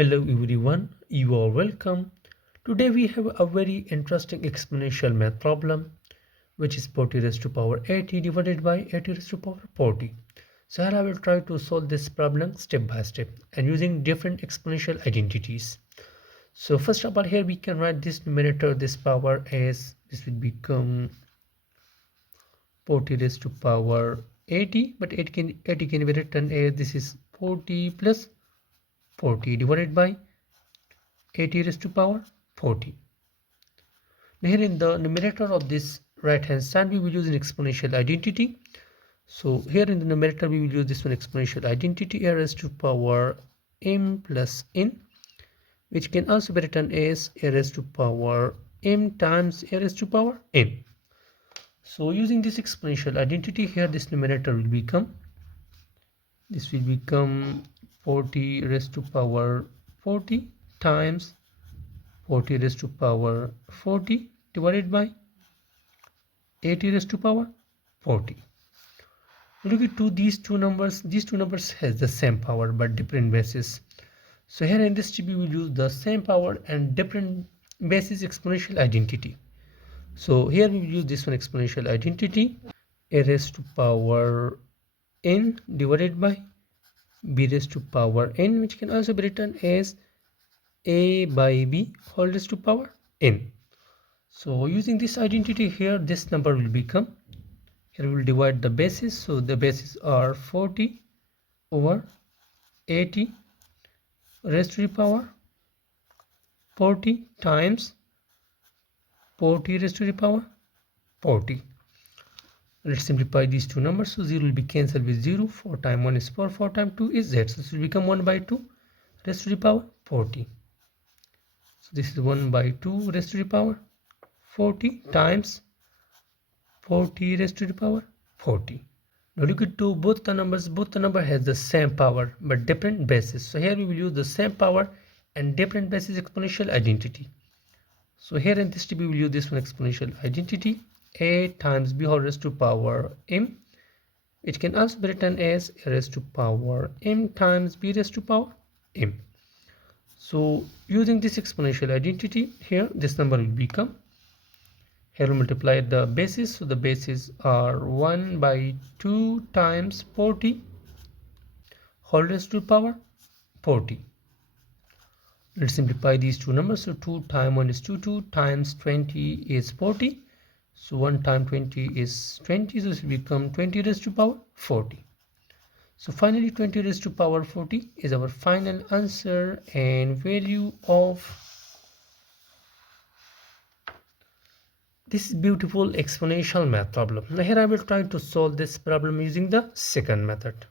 Hello everyone, you are welcome. Today we have a very interesting exponential math problem, which is 40 raised to power 80 divided by 80 raised to power 40. So here I will try to solve this problem step by step and using different exponential identities. So first of all, here we can write this numerator, this power as this will become 40 raised to power 80, but 80 can be written as this is 40 plus 40 divided by 80 raised to power 40. Now here in the numerator of this right hand side we will use an exponential identity. So here in the numerator we will use this one exponential identity a raised to power m plus n, which can also be written as a raised to power m times a raised to power n. So using this exponential identity here, this numerator will become 40 raised to power 40 times 40 raised to power 40 divided by 80 raised to power 40. Look at these two numbers has the same power but different bases. So here in this step we will use the same power and different basis exponential identity. So here we will use this one exponential identity a raised to power n divided by b raised to power n, which can also be written as a by b whole raised to power n. So using this identity here, this number will become, here we will divide the bases. So the bases are 40 over 80 raised to the power 40 times 40 raised to the power 40. Let's simplify these two numbers. So 0 will be cancelled with 0. 4 times 1 is 4, 4 times 2 is z. So this will become 1 by 2 raised to the power 40. So this is 1 by 2 raised to the power 40 times 40 raised to the power 40. Now look at both the number has the same power but different bases. So here we will use the same power and different bases exponential identity. So here in this step we will use this one exponential identity a times b whole raised to power m, which can also be written as a raised to power m times b raised to power m. So using this exponential identity here, this number will become, here we multiply the bases. So the bases are 1 by 2 times 40 whole raised to power 40. Let's simplify these two numbers. So 2 times 1 is 2, 2 times 20 is 40. So 1 times 20 is 20. So this will become 20 raised to power 40. So finally 20 raised to power 40 is our final answer and value of this beautiful exponential math problem. Now here I will try to solve this problem using the second method.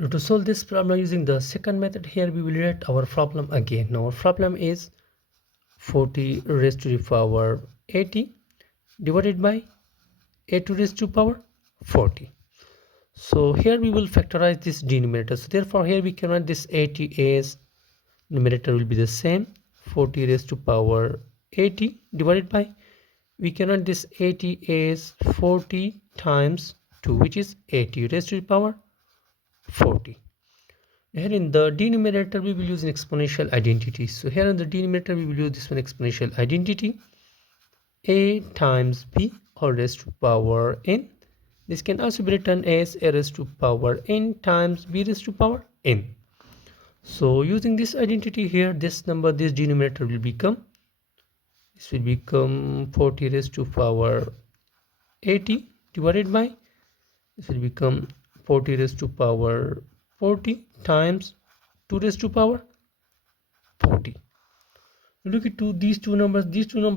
Now to solve this problem using the second method, here we will write our problem again. Now our problem is 40 raised to the power 80 divided by 80 raised to power 40. So here we will factorize this denominator. So therefore here we can write this 80 as numerator will be the same, 40 raised to power 80 divided by, we can write this 80 as 40 times 2, which is 80 raised to the power 40. Here in the denominator we will use an exponential identity. So here in the denominator we will use this one exponential identity a times b whole raised to power n. This can also be written as a raised to power n times b raised to power n. So using this identity here, this denominator will become, this will become 40 raised to power 80 divided by, this will become 40 raised to power 40 times 2 raised to power 40. Look at these two numbers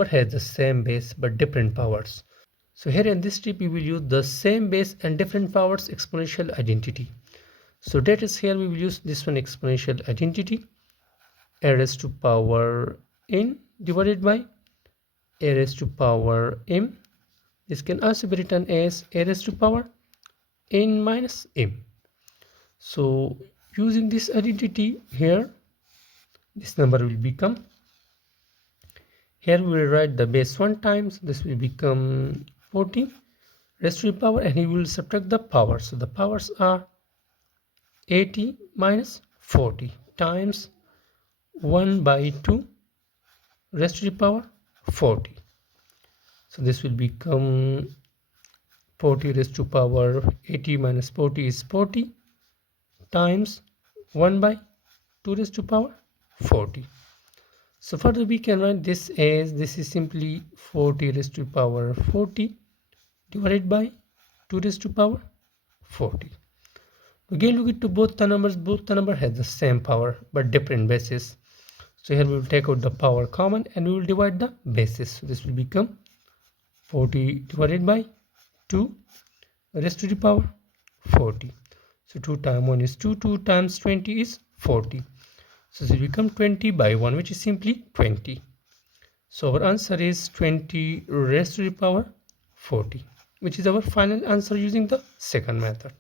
has the same base but different powers. So here in this step we will use the same base and different powers exponential identity. So that is, here we will use this one exponential identity a raised to power n divided by a raised to power m. This can also be written as a raised to power n minus m. So using this identity here, this number will become, here we will write the base 1 times, this will become 40 raised to the power, and you will subtract the power. So the powers are 80 minus 40 times 1 by 2 raised to the power 40. So this will become 40 raised to power 80 minus 40 is 40 times 1 by 2 raised to power 40. So further we can write this as, this is simply 40 raised to power 40 divided by 2 raised to power 40. Again, look into both the numbers have the same power but different bases. So here we will take out the power common and we will divide the bases. So this will become 40 divided by 2 raised to the power 40. So 2 times 1 is 2, 2 times 20 is 40. So this will become 20 by 1, which is simply 20. So our answer is 20 raised to the power 40, which is our final answer using the second method.